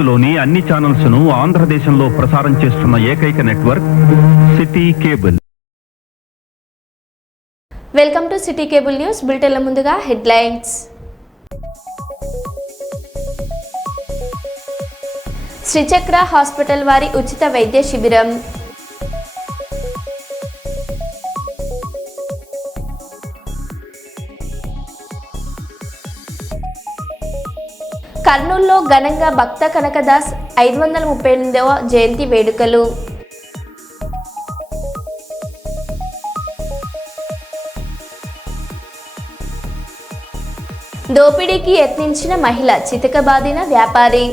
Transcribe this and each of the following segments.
భారత్లోని అన్ని ఛానల్స్ ను ఆంధ్రదేశంలో ప్రసారం చేస్తున్న ఏకైక network city cable. Welcome to city cable news. బులెటిన్ల ముందుగా హెడ్లైన్స్. శ్రీచక్ర హాస్పిటల్ వారి ఉచిత వైద్య శిబిరం. కర్నూలులో ఘనంగా భక్త కనకదాస్ 538వ జయంతి వేడుకలు. దోపిడీకి యత్నించిన మహిళ చితకబాదిన వ్యాపారి.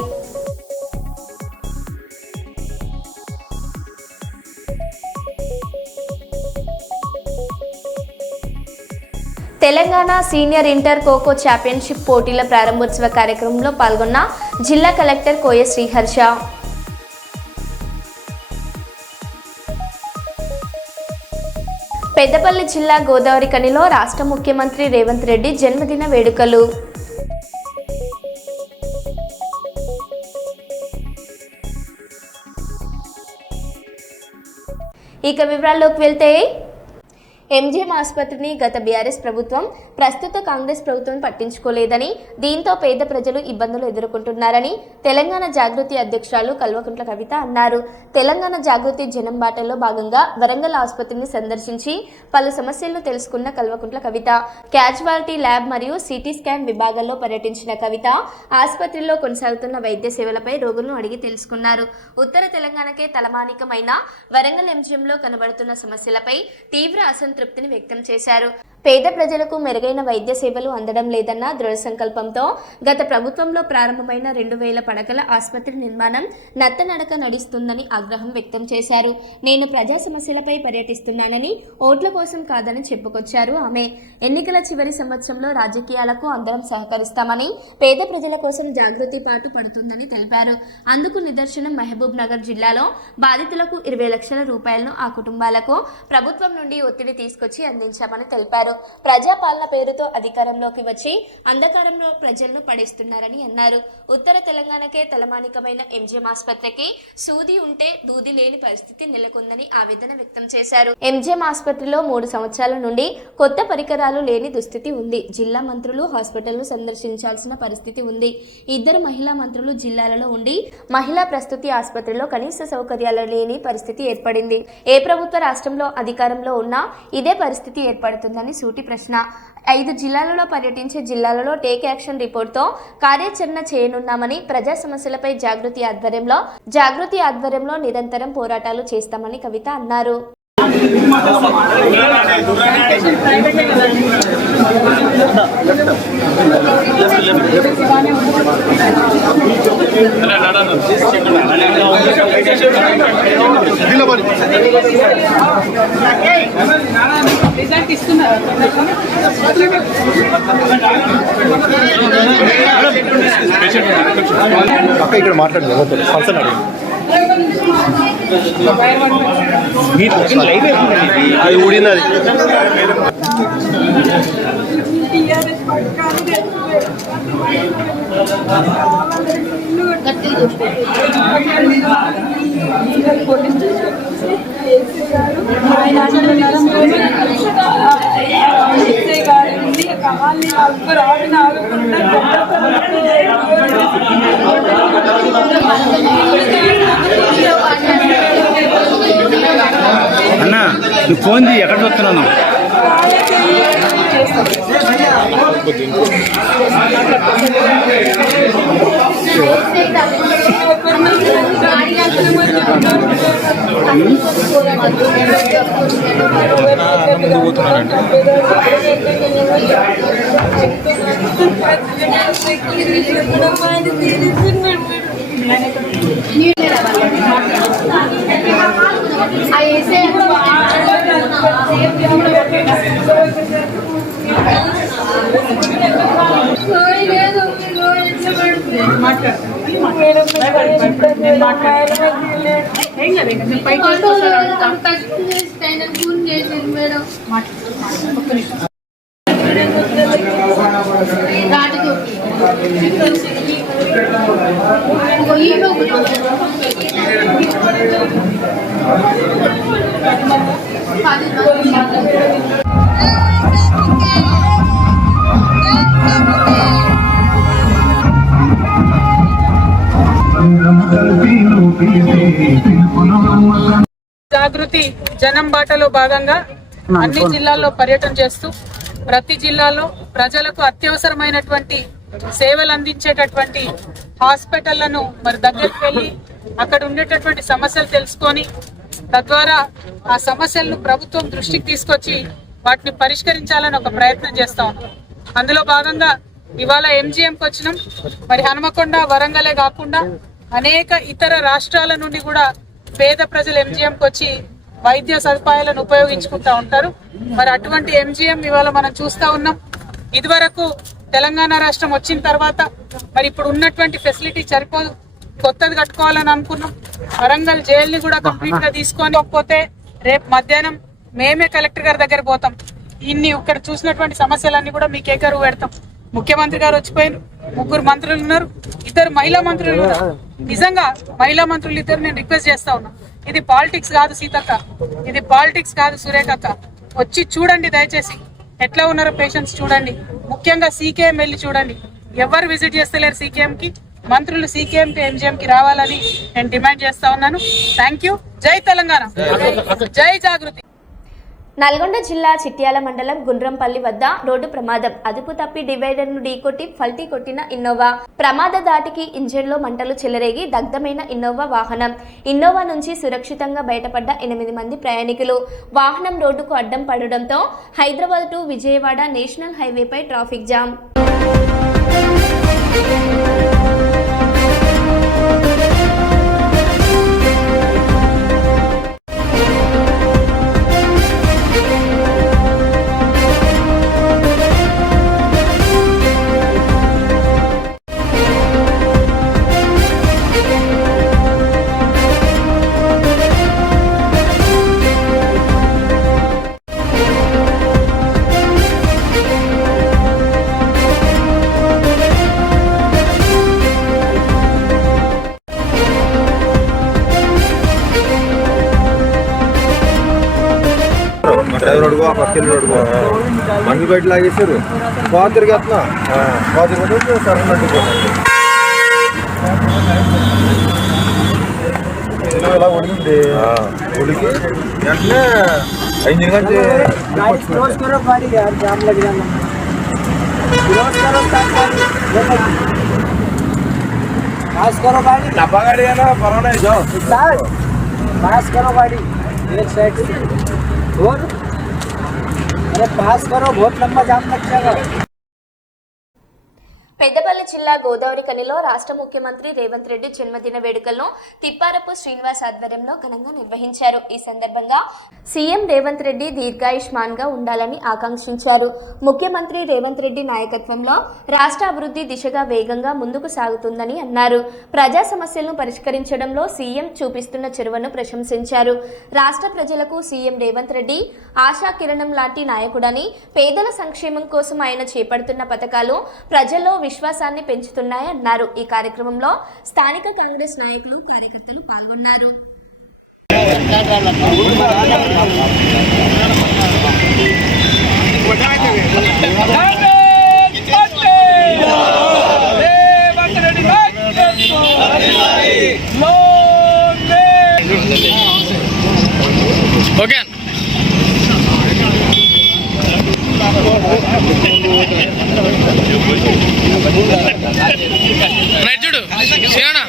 Telangana senior inter kho kho championship పోటీల ప్రారంభోత్సవ కార్యక్రమంలో పాల్గొన్న జిల్లా కలెక్టర్ కోయ శ్రీహర్ష. పెద్దపల్లి జిల్లా గోదావరిఖనిలో రాష్ట్ర ముఖ్యమంత్రి రేవంత్ రెడ్డి జన్మదిన వేడుకలు. ఇక వివరాల్లోకి వెళ్తే, ఎంజీఎం ఆసుపత్రిని గత బీఆర్ఎస్ ప్రభుత్వం, ప్రస్తుత కాంగ్రెస్ ప్రభుత్వం పట్టించుకోలేదని, దీంతో పేద ప్రజలు ఇబ్బందులు ఎదుర్కొంటున్నారని తెలంగాణ జాగృతి అధ్యక్షురాలు కల్వకుంట్ల కవిత అన్నారు. తెలంగాణ జాగృతి జనం బాటలో భాగంగా వరంగల్ ఆసుపత్రిని సందర్శించి పలు సమస్యలను తెలుసుకున్న కల్వకుంట్ల కవిత క్యాజువాలిటీ ల్యాబ్ మరియు సిటీ స్కాన్ విభాగాల్లో పర్యటించిన కవిత ఆసుపత్రిలో కొనసాగుతున్న వైద్య సేవలపై రోగులను అడిగి తెలుసుకున్నారు. ఉత్తర తెలంగాణకే తలమానికమైన వరంగల్ ఎంజీఎంలో కనబడుతున్న సమస్యలపై తీవ్ర తృప్తిని వ్యక్తం చేశారు. పేద ప్రజలకు మెరుగైన వైద్య సేవలు అందడం లేదన్న దృఢ సంకల్పంతో గత ప్రభుత్వంలో ప్రారంభమైన 2000 పడకల ఆసుపత్రి నిర్మాణం నత్తనడక నడుస్తుందని ఆగ్రహం వ్యక్తం చేశారు. నేను ప్రజా సమస్యలపై పర్యటిస్తున్నానని, ఓట్ల కోసం కాదని చెప్పుకొచ్చారు ఆమె. ఎన్నికల చివరి సంవత్సరంలో రాజకీయాలకు అందరం సహకరిస్తామని, పేద ప్రజల కోసం జాగృతి పాటు పడుతుందని తెలిపారు. అందుకు నిదర్శనం మహబూబ్ నగర్ జిల్లాలో బాధితులకు 20 లక్షల రూపాయలను ఆ కుటుంబాలకు ప్రభుత్వం నుండి ఒత్తిడి తీసుకొచ్చి అందించామని తెలిపారు. ప్రజాపాలన పేరుతో అధికారంలోకి వచ్చి అంధకారంలో ప్రజలను పడేస్తున్నారని అన్నారు. ఉత్తర తెలంగాణకే తలమానికమైన ఎంజీఎం ఆసుపత్రికి సూది ఉంటే దూది లేని పరిస్థితి నెలకొందని ఆవేదన వ్యక్తం చేశారు. ఎంజీఎం ఆసుపత్రిలో 3 సంవత్సరాల నుండి కొత్త పరికరాలు లేని దుస్థితి ఉంది. జిల్లా మంత్రులు హాస్పిటల్ను సందర్శించాల్సిన పరిస్థితి ఉంది. 2 మహిళా మంత్రులు జిల్లాలలో ఉండి మహిళా ప్రసూతి ఆసుపత్రిలో కనీస సౌకర్యాలు లేని పరిస్థితి ఏర్పడింది. ఏ ప్రభుత్వ రాష్ట్రంలో అధికారంలో ఉన్నా ఇదే పరిస్థితి ఏర్పడుతుందని సూటి ప్రశ్న. 5 జిల్లాలలో పర్యటించే జిల్లాలలో టేక్ యాక్షన్ రిపోర్ట్తో కార్యాచరణ చేయనున్నామని, ప్రజా సమస్యలపై జాగృతి ఆధ్వర్యంలో నిరంతరం పోరాటాలు చేస్తామని కవిత అన్నారు. ఇక్కడ మాట్లాడలేదు అది ఊడినది. అన్నా నువ్వు ఫోన్ చేయి, ఎక్కడ చూస్తున్నాను? జాగృతి జనం బాటలో భాగంగా అన్ని జిల్లాల్లో పర్యటన చేస్తూ ప్రతి జిల్లాలో ప్రజలకు అత్యవసరమైనటువంటి సేవలు అందించేటటువంటి హాస్పిటళ్లను మరి దగ్గరికి వెళ్ళి అక్కడ ఉండేటటువంటి సమస్యలు తెలుసుకొని తద్వారా ఆ సమస్యలను ప్రభుత్వం దృష్టికి తీసుకొచ్చి వాటిని పరిష్కరించాలని ఒక ప్రయత్నం చేస్తా ఉన్నాం. అందులో భాగంగా ఇవాళ ఎంజీఎంకి వచ్చినాం. మరి హనుమకొండ వరంగలే కాకుండా అనేక ఇతర రాష్ట్రాల నుండి కూడా పేద ప్రజలు ఎంజీఎంకి వచ్చి వైద్య సదుపాయాలను ఉపయోగించుకుంటా ఉంటారు. మరి అటువంటి ఎంజీఎం ఇవాళ మనం చూస్తా ఉన్నాం. ఇదివరకు తెలంగాణ రాష్ట్రం వచ్చిన తర్వాత మరి ఇప్పుడు ఉన్నటువంటి ఫెసిలిటీ సరిపోదు, కొత్తది కట్టుకోవాలని అనుకున్నాం. వరంగల్ జైల్ని కూడా కంప్లీట్ గా తీసుకొని పోతే రేపు మధ్యాహ్నం మేమే కలెక్టర్ గారి దగ్గర పోతాం. ఇన్ని ఇక్కడ చూసినటువంటి సమస్యలన్నీ కూడా మీకు ఏకరువు పెడతాం. ముఖ్యమంత్రి గారు వచ్చిపోయారు, 3 మంత్రులు ఉన్నారు, 2 మహిళా మంత్రులు ఉన్నారు. నిజంగా మహిళా మంత్రులు 2 నేను రిక్వెస్ట్ చేస్తా ఉన్నా, ఇది పాలిటిక్స్ కాదు సీతక్క, ఇది పాలిటిక్స్ కాదు సురేఖక్క. వచ్చి చూడండి దయచేసి ఎట్లా ఉన్నారో పేషెంట్స్ చూడండి. ముఖ్యంగా సీకేఎం వెళ్ళి చూడండి. ఎవరు విజిట్ చేస్తలేరు సీకేఎం కి. మంత్రులు సీకేఎం కి ఎంజీఎం కి రావాలని నేను డిమాండ్ చేస్తా ఉన్నాను. Thank you. జై తెలంగాణ, జై జాగృతి. నల్గొండ జిల్లా చిట్యాల మండలం గుండ్రంపల్లి వద్ద రోడ్డు ప్రమాదం. అదుపు తప్పి డివైడర్ ను ఢీకొట్టి పల్టీ కొట్టిన ఇన్నోవా. ప్రమాద దాటికి ఇంజిన్ లో మంటలు చెలరేగి దగ్ధమైన ఇన్నోవా వాహనం. ఇన్నోవా నుంచి సురక్షితంగా బయటపడ్డ 8 మంది ప్రయాణికులు. వాహనం రోడ్డుకు అడ్డం పడడంతో హైదరాబాద్ టు విజయవాడ నేషనల్ హైవేపై ట్రాఫిక్ జామ్. మంది బయట లాగేశారు. పాతిరికి ఎత్తున్నా పాతిరి సరైనట్టు ఇలా ఉడికింది. ఉడికి వెంటనే ఇంజిన్ కంటే डब्बा गाड़ी है ना पराना है जाओ पास करो गाड़ी एक साइड से और अरे पास करो बहुत लंबा जाम लग जाएगा. పెద్దపల్లి జిల్లా గోదావరి కనిలో రాష్ట్ర ముఖ్యమంత్రి రేవంత్ రెడ్డి జన్మదిన వేడుకలను తిప్పారపు శ్రీనివాస్ ఆధ్వర్యంలో ఘనంగా నిర్వహించారు. ఈ సందర్భంగా సీఎం రేవంత్ రెడ్డి దీర్ఘాయుష్మాన్ గా ఉండాలని ఆకాంక్షించారు. ముఖ్యమంత్రి రేవంత్ రెడ్డి నాయకత్వంలో రాష్ట్ర అభివృద్ధి దిశగా వేగంగా ముందుకు సాగుతుందని అన్నారు. ప్రజా సమస్యలను పరిష్కరించడంలో సీఎం చూపిస్తున్న చొరవను ప్రశంసించారు. రాష్ట్ర ప్రజలకు సీఎం రేవంత్ రెడ్డి ఆశా కిరణం లాంటి నాయకుడని, పేదల సంక్షేమం కోసం ఆయన చేపడుతున్న పథకాలు ప్రజల్లో విశ్వాసాన్ని పెంచుతున్నాయన్నారు. ఈ కార్యక్రమంలో స్థానిక కాంగ్రెస్ నాయకులు, కార్యకర్తలు పాల్గొన్నారు. ఓకే చూడు శివనా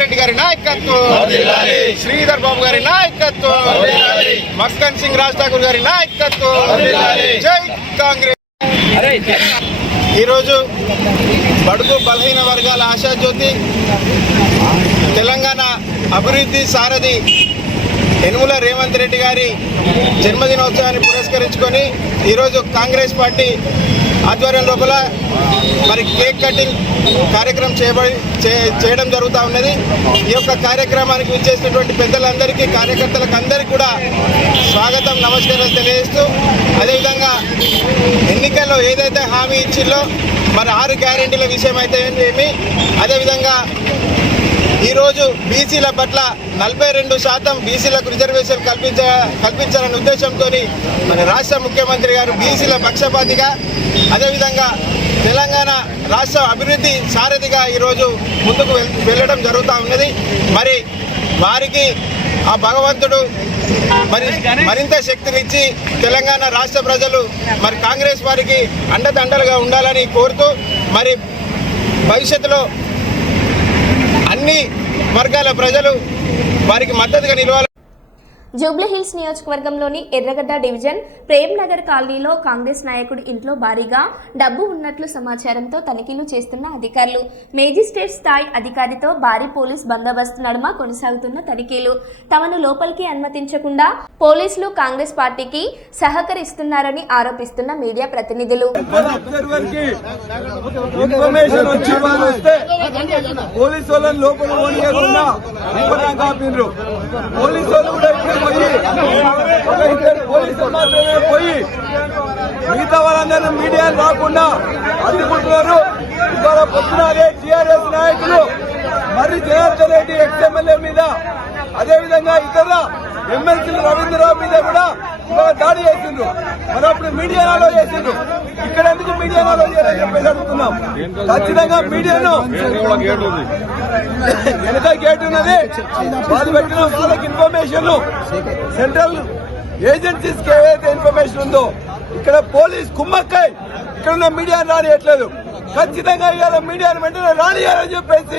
రెడ్డి గారి నాయకత్వం, శ్రీధర్ బాబు గారి నాయకత్వం, మక్కన్ సింగ్ రాజ్ ఠాకూర్ గారి నాయకత్వం, జై కాంగ్రెస్. ఈరోజు బడుగు బలహీన వర్గాల ఆశాజ్యోతి తెలంగాణ అభివృద్ధి సారథి యనుమల రేవంత్ రెడ్డి గారి జన్మదినోత్సవాన్ని పురస్కరించుకొని ఈరోజు కాంగ్రెస్ పార్టీ ఆధ్వర్యం లోపల మరి కేక్ కటింగ్ కార్యక్రమం చేయడం జరుగుతూ ఉన్నది. ఈ యొక్క కార్యక్రమానికి విచ్చేసినటువంటి పెద్దలందరికీ, కార్యకర్తలకు అందరికీ కూడా స్వాగతం, నమస్కారాలు తెలియజేస్తూ, అదేవిధంగా ఎన్నికల్లో ఏదైతే హామీ ఇచ్చిందో మరి 6 గ్యారెంటీల విషయం అయితే ఏమి, అదేవిధంగా ఈరోజు బీసీల పట్ల 42% బీసీలకు రిజర్వేషన్ కల్పించాలనే ఉద్దేశంతో మన రాష్ట్ర ముఖ్యమంత్రి గారు బీసీల పక్షపాతిగా, అదేవిధంగా తెలంగాణ రాష్ట్ర అభివృద్ధి సారథిగా ఈరోజు ముందుకు వెళ్ళడం జరుగుతూ ఉన్నది. మరి వారికి ఆ భగవంతుడు మరింత శక్తినిచ్చి తెలంగాణ రాష్ట్ర ప్రజలు మరి కాంగ్రెస్ వారికి అండదండలుగా ఉండాలని కోరుతూ, మరి భవిష్యత్తులో అన్ని వర్గాల ప్రజలు వారికి మద్దతుగా నిలవాలి. జూబ్లీహిల్స్ నియోజకవర్గంలోని ఎర్రగడ్డ డివిజన్ ప్రేమ్ నగర్ కాలనీలో కాంగ్రెస్ నాయకుడి ఇంట్లో భారీగా డబ్బు ఉన్నట్లు సమాచారంతో తనిఖీలు చేస్తున్న అధికారులు. మేజిస్ట్రేట్ స్థాయి అధికారితో భారీ పోలీస్ బందోబస్తు నడుమ కొనసాగుతున్న తనిఖీలు. తమను లోపలికి అనుమతించకుండా పోలీసులు కాంగ్రెస్ పార్టీకి సహకరిస్తున్నారని ఆరోపిస్తున్న మీడియా ప్రతినిధులు. మిగతా వాళ్ళందరూ మీడియా రాకుండా అడ్డుకుంటున్నారు. ఇవాళ పొద్దున టీఆర్ఎస్ నాయకులు మరి జనార్దన్ రెడ్డి ఎక్స్ఎమ్మెల్యే మీద, అదేవిధంగా ఇతర ఎమ్మెల్సీలు రవీంద్రరావు మీద కూడా ఇవాళ దాడి చేసిండ్రు. మరి అప్పుడు మీడియాలో చేసిండ్రు, ఇక్కడ ఎందుకు మీడియాలో చేయాలని చెప్పేసి అడుగుతున్నాం. ఖచ్చితంగా మీడియాను వెనక గేట్ ఉన్నది, వాళ్ళు పెట్టిన వాళ్ళకి ఇన్ఫర్మేషన్ సెంట్రల్ ఏజెన్సీస్ కి ఏదైతే ఇన్ఫర్మేషన్ ఉందో ఇక్కడ పోలీస్ కుమ్మక్కై ఇక్కడ ఉన్న మీడియాను రానియట్లేదు. ఖచ్చితంగా ఇవాళ మీడియాను వెంటనే రానియాలని చెప్పేసి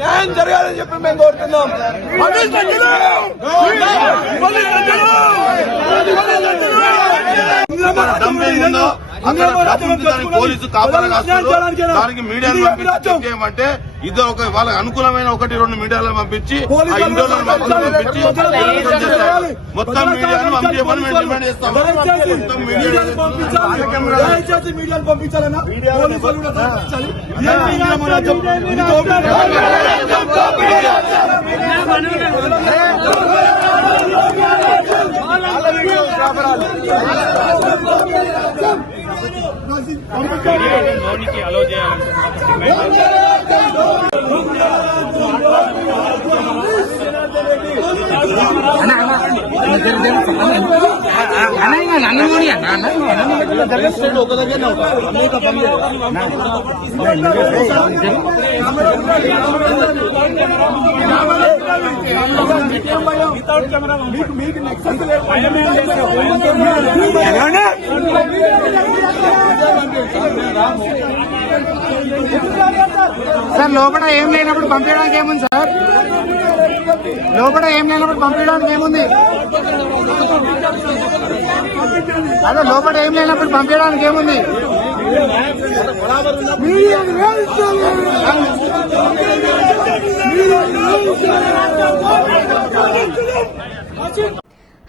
న్యాయం జరగాలని చెప్పి మేము కోరుతున్నాం. పోలీసు దానికి మీడియాను పంపించమంటే ఇద్దరు వాళ్ళకి అనుకూలమైన 1-2 మీడియాలను పంపించి పంపించి మొత్తం మీడియాను పంపించమని మేము డిమాండ్ చేస్తాం. మీడియాను పంపించాలన్నా అలో ఒక దగ్గర మీకు నెక్సెస్ సార్ లోపల ఏం లేనప్పుడు పంపించడానికి ఏముంది సార్? లోపల ఏం లేనప్పుడు పంపించడానికి ఏముంది? అదే లోపల ఏం లేనప్పుడు పంపించడానికి ఏముంది?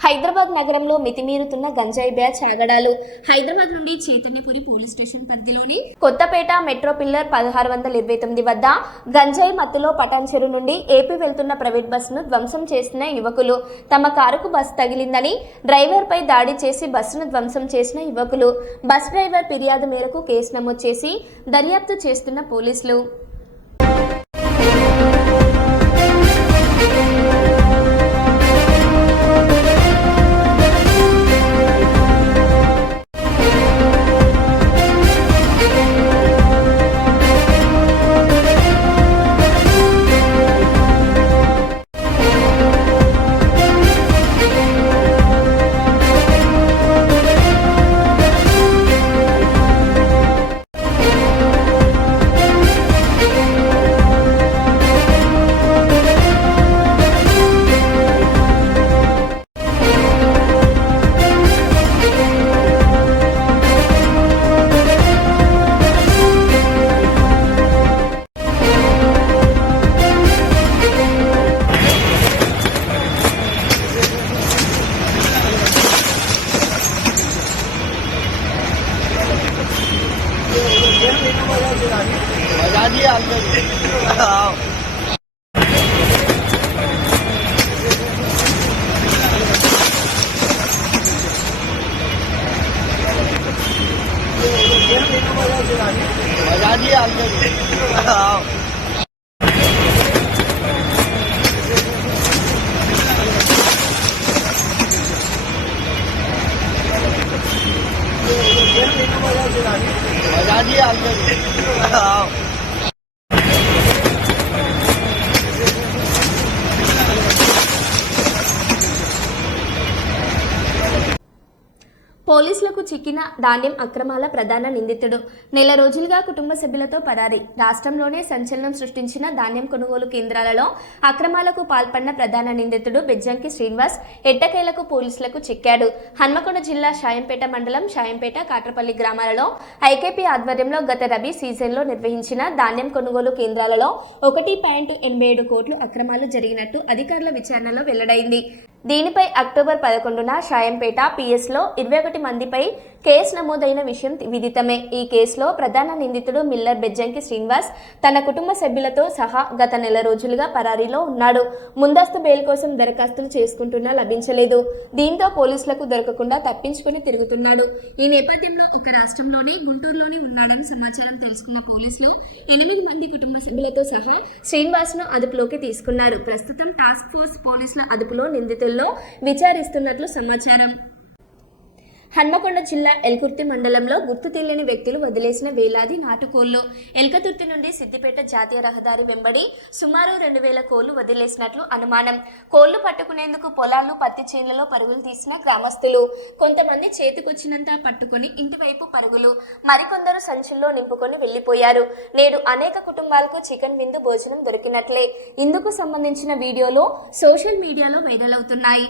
హైదరాబాద్ నగరంలో మితిమీరుతున్న గంజాయి బ్యాచ్ ఆగడాలు. హైదరాబాద్ నుండి చైతన్యపురి పోలీస్ స్టేషన్ పరిధిలోని కొత్తపేట మెట్రో పిల్లర్ 1629 వద్ద గంజాయి మత్తులో పటాన్చెరు నుండి ఏపీ వెళ్తున్న ప్రైవేట్ బస్సును ధ్వంసం చేసిన యువకులు. తమ కారుకు బస్సు తగిలిందని డ్రైవర్పై దాడి చేసి బస్సును ధ్వంసం చేసిన యువకులు. బస్ డ్రైవర్ ఫిర్యాదు మేరకు కేసు నమోదు చేసి దర్యాప్తు చేస్తున్న పోలీసులు. పోలీసులకు చిక్కిన ధాన్యం అక్రమాల ప్రధాన నిందితుడు నెల రోజులుగా కుటుంబ సభ్యులతో పరారీ. రాష్ట్రంలోనే సంచలనం సృష్టించిన ధాన్యం కొనుగోలు కేంద్రాలలో అక్రమాలకు పాల్పడిన ప్రధాన నిందితుడు బెజ్జంకి శ్రీనివాస్ ఎట్టకేలకు పోలీసులకు చిక్కాడు. హన్మకొండ జిల్లా షాయంపేట మండలం షాయంపేట కాట్రపల్లి గ్రామాలలో ఐకేపీ ఆధ్వర్యంలో గత రబీ సీజన్లో నిర్వహించిన ధాన్యం కొనుగోలు కేంద్రాలలో 1.87 కోట్లు అక్రమాలు జరిగినట్టు అధికారుల విచారణలో వెల్లడైంది. దీనిపై అక్టోబర్ 11న షాయంపేట పిఎస్లో 21 మందిపై కేసు నమోదైన విషయం విదితమే. ఈ కేసులో ప్రధాన నిందితుడు మిల్లర్ బెజ్జంకి శ్రీనివాస్ తన కుటుంబ సభ్యులతో సహా గత నెల రోజులుగా పరారీలో ఉన్నాడు. ముందస్తు బెయిల్ కోసం దరఖాస్తులు చేసుకుంటున్నా లభించలేదు. దీంతో పోలీసులకు దొరకకుండా తప్పించుకుని తిరుగుతున్నాడు. ఈ నేపథ్యంలో ఒక రాష్ట్రంలోనే గుంటూరులోనే ఉన్నాడని సమాచారం తెలుసుకున్న పోలీసులు 8 మంది కుటుంబ సభ్యులతో సహా శ్రీనివాస్ను అదుపులోకి తీసుకున్నారు. ప్రస్తుతం టాస్క్ ఫోర్స్ పోలీసుల అదుపులో నిందితుల్లో విచారిస్తున్నట్లు సమాచారం. హన్మకొండ జిల్లా ఎల్కుర్తి మండలంలో గుర్తు తెలియని వ్యక్తులు వదిలేసిన వేలాది నాటుకోళ్లు. ఎల్కతుర్తి నుండి సిద్దిపేట జాతీయ రహదారి వెంబడి సుమారు 2000 కోళ్లు వదిలేసినట్లు అనుమానం. కోళ్లు పట్టుకునేందుకు పొలాలు పత్తి చేనులలో పరుగులు తీసిన గ్రామస్తులు. కొంతమంది చేతికొచ్చినంత పట్టుకుని ఇంటివైపు పరుగులు, మరికొందరు సంచుల్లో నింపుకొని వెళ్లిపోయారు. నేడు అనేక కుటుంబాలకు చికెన్ విందు భోజనం దొరికినట్లే. ఇందుకు సంబంధించిన వీడియోలు సోషల్ మీడియాలో వైరల్ అవుతున్నాయి.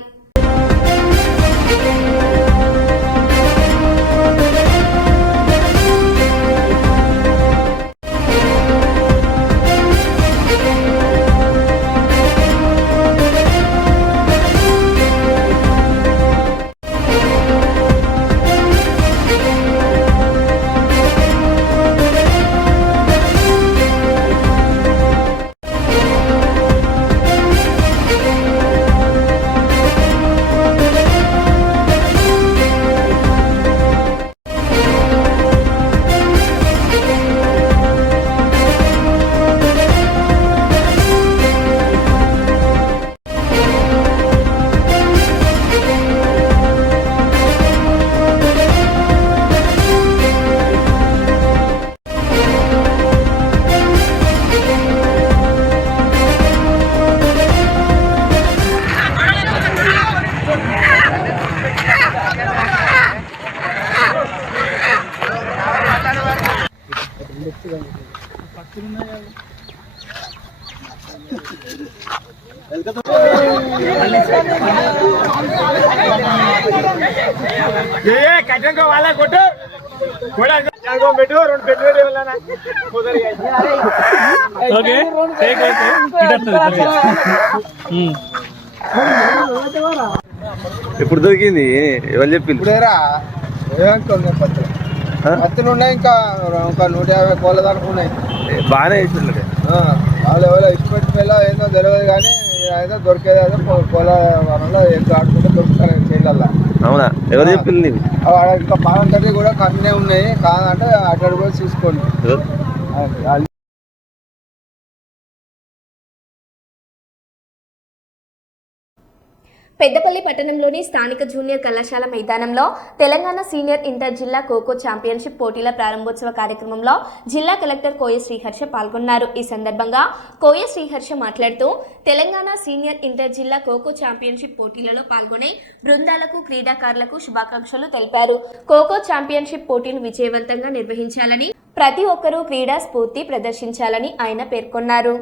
ఇప్పుడు దొరికింది ఎవరు చెప్పింది? పత్తులు ఉన్నాయి, ఇంకా 150 కోళ్ళ దాకా ఉన్నాయి. బాగానే వేసింది. వాళ్ళు ఎవరో ఇష్టపెట్టి పిల్ల ఏందో తెలియదు, కానీ అయితే దొరికేది అయితే కోళ్ళ వనంలో ఏంటో ఆడుకుంటే దొరుకుతారు చేయాల. అవునా? ఎవరు చెప్పింది? ఇంకా పాలం తల్లి కూడా కమ్మినే ఉన్నాయి, కాదంటే అటు కూడా చూసుకోండి. పెద్దపల్లి పట్టణంలోని స్థానిక జూనియర్ కళాశాల మైదానంలో తెలంగాణ సీనియర్ ఇంటర్ జిల్లా ఖోఖో ఛాంపియన్షిప్ పోటీల ప్రారంభోత్సవ కార్యక్రమంలో జిల్లా కలెక్టర్ కోయ శ్రీహర్ష పాల్గొన్నారు. ఈ సందర్భంగా కోయ శ్రీహర్ష మాట్లాడుతూ తెలంగాణ సీనియర్ ఇంటర్ జిల్లా ఖోఖో ఛాంపియన్షిప్ పోటీలలో పాల్గొనే బృందాలకు క్రీడాకారులకు శుభాకాంక్షలు తెలిపారు. ఖోఖో ఛాంపియన్షిప్ పోటీలు విజయవంతంగా నిర్వహించాలని, ప్రతి ఒక్కరూ క్రీడా స్ఫూర్తి ప్రదర్శించాలని ఆయన పేర్కొన్నారు.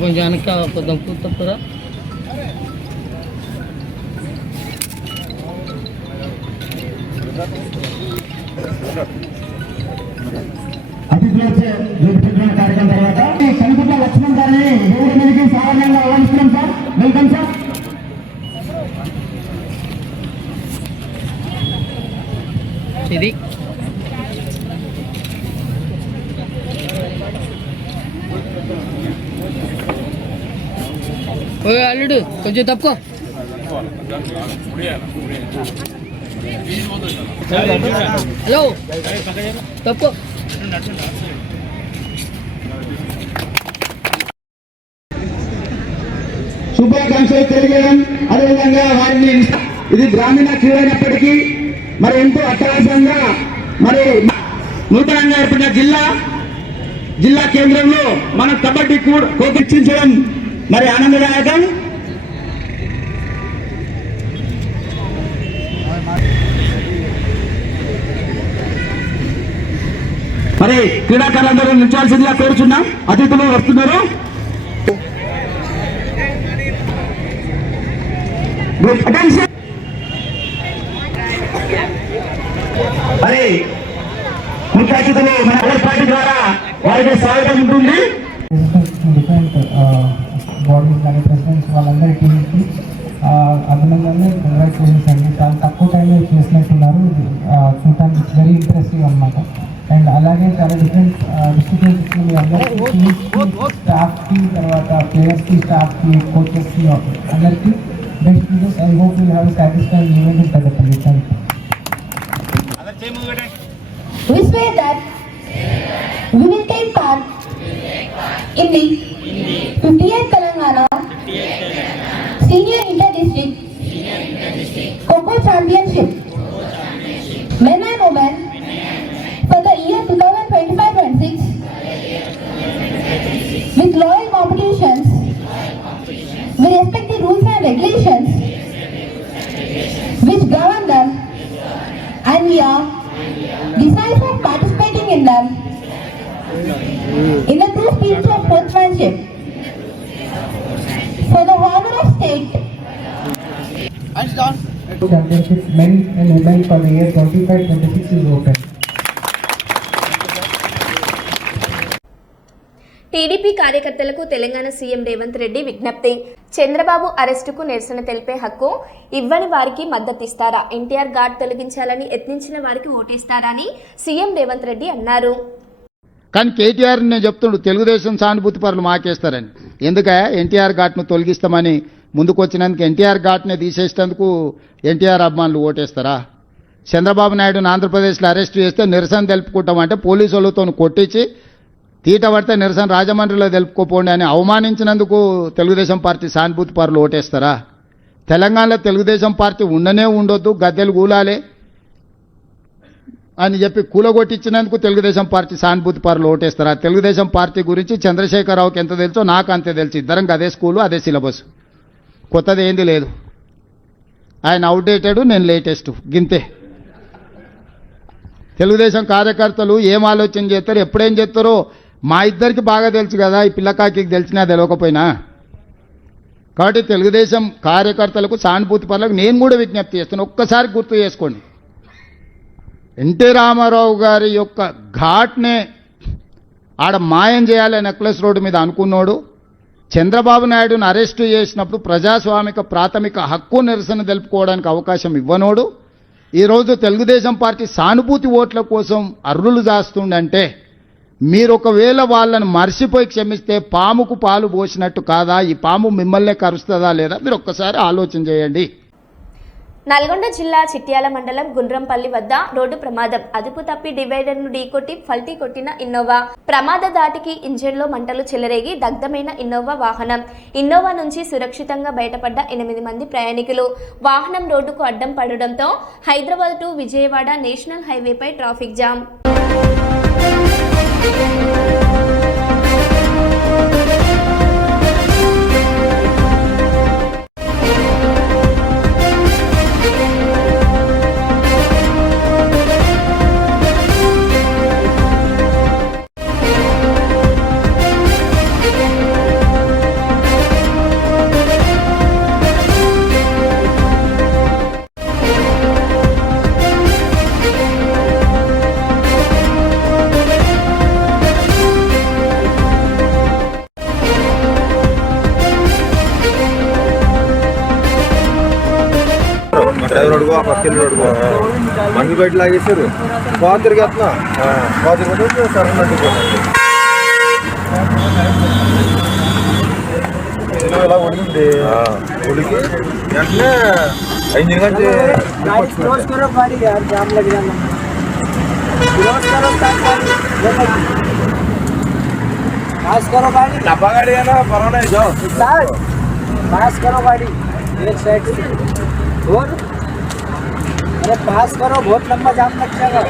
కొంచెం వెనక కొంచెం కూర్చోరా. అతిథులు వచ్చే కార్యక్రమం తర్వాత కనుకుంట లక్ష్మణ్ గారిని దేవుడి మీదకి సాధారణంగా ఆహ్వానిస్తున్నాం సార్. Welcome sir. ఇది అల్లుడు కొంచెం తప్పుకో. హలో తప్పుకో. శుభాకాంక్షలు తెలియజేయడం, అదేవిధంగా వారిని ఇది గ్రామీణ క్రీడ అయినప్పటికీ మరి ఎంతో అట్టహాసంగా మరి నూతనంగా ఏర్పడిన జిల్లా కేంద్రంలో మన కబడ్డీ కోపించడం మరి ఆనందదాయకం. మరి క్రీడాకారులందరూ నిలిచాల్సిందిగా కోరుచున్నాం. అతిథులు వస్తున్నారు. మరి ముఖ్య అతిథులు మన పార్టీ ద్వారా వారికి స్వాగతం ఉంటుంది. డిఫరెంట్ బాడీస్ కానీ ప్రెసిడెంట్స్ వాళ్ళందరి టీంకి అభినందనలు, కంగ్రాచులేషన్స్ అండి. చాలా తక్కువ టైంలో చేసినట్టున్నారు. చూడటానికి వెరీ ఇంట్రెస్టింగ్ అనమాట. అండ్ అలాగే చాలా డిఫరెంట్ డిస్ట్రిబ్యూషన్స్ మీ అందరికీ, స్టాఫ్కి, తర్వాత ప్లేయర్స్కి, స్టాఫ్కి, కోచెస్కి అందరికీ best wishes. I hope you have satisfying event in Peddapalli. Thank you. We swear that we will take part in the 58th Telangana Senior Inter-District Kho-Kho Championship Men and Women for the year 2025-26 with loyal competitions. We respect the rules and regulations which govern them, and we are decided for participating in them in the true spirit of sportsmanship for the honor of state. Championship Men and Women for the year 25-26 is open. TDP కార్యకర్తలకు Telangana CM Revanth Reddy విజ్ఞప్తి. చంద్రబాబు అరెస్టుకు నిరసన తెలిపే హక్కు ఇవ్వని వారికి మద్దతిస్తారా? ఎన్టీఆర్ ఘాట్ తొలగించాలని యత్నించిన వారికి ఓటేస్తారా అని సీఎం రేవంత్ రెడ్డి అన్నారు. కానీ కేటీఆర్ నేను చెప్తుండు తెలుగుదేశం సానుభూతి పరులు మాకేస్తారని. ఎందుక ఎన్టీఆర్ ఘాట్ను తొలగిస్తామని ముందుకు వచ్చినందుకు ఎన్టీఆర్ ఘాట్ని తీసేసేందుకు ఎన్టీఆర్ అభిమానులు ఓటేస్తారా? చంద్రబాబు నాయుడుని ఆంధ్రప్రదేశ్లో అరెస్ట్ చేస్తే నిరసన తెలుపుకుంటామంటే పోలీసు వాళ్ళతో కొట్టించి తీట పడితే నిరసన రాజమండ్రిలో తెలుపుకోపోండి అని అవమానించినందుకు తెలుగుదేశం పార్టీ సానుభూతి పరులు ఓటేస్తారా? తెలంగాణలో తెలుగుదేశం పార్టీ ఉండనే ఉండొద్దు, గద్దెలు కూలాలే అని చెప్పి కూలగొట్టించినందుకు తెలుగుదేశం పార్టీ సానుభూతి పరులు ఓటేస్తారా? తెలుగుదేశం పార్టీ గురించి చంద్రశేఖరరావుకి ఎంత తెలుసో నాకు అంతే తెలుసు. ఇద్దరం అదే స్కూలు, అదే సిలబస్, కొత్తది ఏంది లేదు. ఆయన అవుట్డేటెడ్, నేను లేటెస్ట్, గింతే. తెలుగుదేశం కార్యకర్తలు ఏం ఆలోచన చేస్తారు, ఎప్పుడేం చేస్తారో మా ఇద్దరికి బాగా తెలుసు కదా, ఈ పిల్లకాకి తెలిసినా తెలియకపోయినా. కాబట్టి తెలుగుదేశం కార్యకర్తలకు సానుభూతి పరులకు నేను కూడా విజ్ఞప్తి చేస్తాను. ఒక్కసారి గుర్తు చేసుకోండి, ఎన్టీ రామారావు గారి యొక్క ఘాట్నే ఆడ మాయం చేయాలి నెక్లెస్ రోడ్డు మీద అనుకున్నాడు. చంద్రబాబు నాయుడును అరెస్టు చేసినప్పుడు ప్రజాస్వామిక ప్రాథమిక హక్కు నిరసన తెలుపుకోవడానికి అవకాశం ఇవ్వనోడు ఈరోజు తెలుగుదేశం పార్టీ సానుభూతి ఓట్ల కోసం అర్రులు జాస్తుండంటే మీరు ఒకవేళ వాళ్ళని మర్చిపోయి క్షమిస్తే పాముకు పాలు పోసినట్టు కాదా? ఈ పాము మిమ్మల్నే కరుస్తుందా లేదా? మీరు ఒక్కసారి ఆలోచన చేయండి. నల్గొండ జిల్లా చిట్యాల మండలం గుండ్రంపల్లి వద్ద రోడ్డు ప్రమాదం. అదుపు తప్పి డివైడర్ను ఢీకొట్టి పల్టీ కొట్టిన ఇన్నోవా. ప్రమాద దాటికి ఇంజిన్లో మంటలు చెలరేగి దగ్ధమైన ఇన్నోవా వాహనం. ఇన్నోవా నుంచి సురక్షితంగా బయటపడ్డ 8 మంది ప్రయాణికులు. వాహనం రోడ్డుకు అడ్డం పడడంతో హైదరాబాద్ టు విజయవాడ నేషనల్ హైవేపై ట్రాఫిక్ జామ్. మంది బయట లాగేశారు బాగా తిరిగేస్తున్నా బాగా తిరిగితే సరైన ఇలా ఉడికింది ఉడికి వెంటనే 5 గంటలు डब्बा गाड़ी है ना पराना जाओ पास करो गाड़ी एक साइड से और अरे पास करो बहुत लंबा जाम लग जाएगा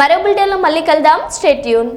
మరో బులెటిన్లో మళ్ళీ కలుద్దాం. Stay tune.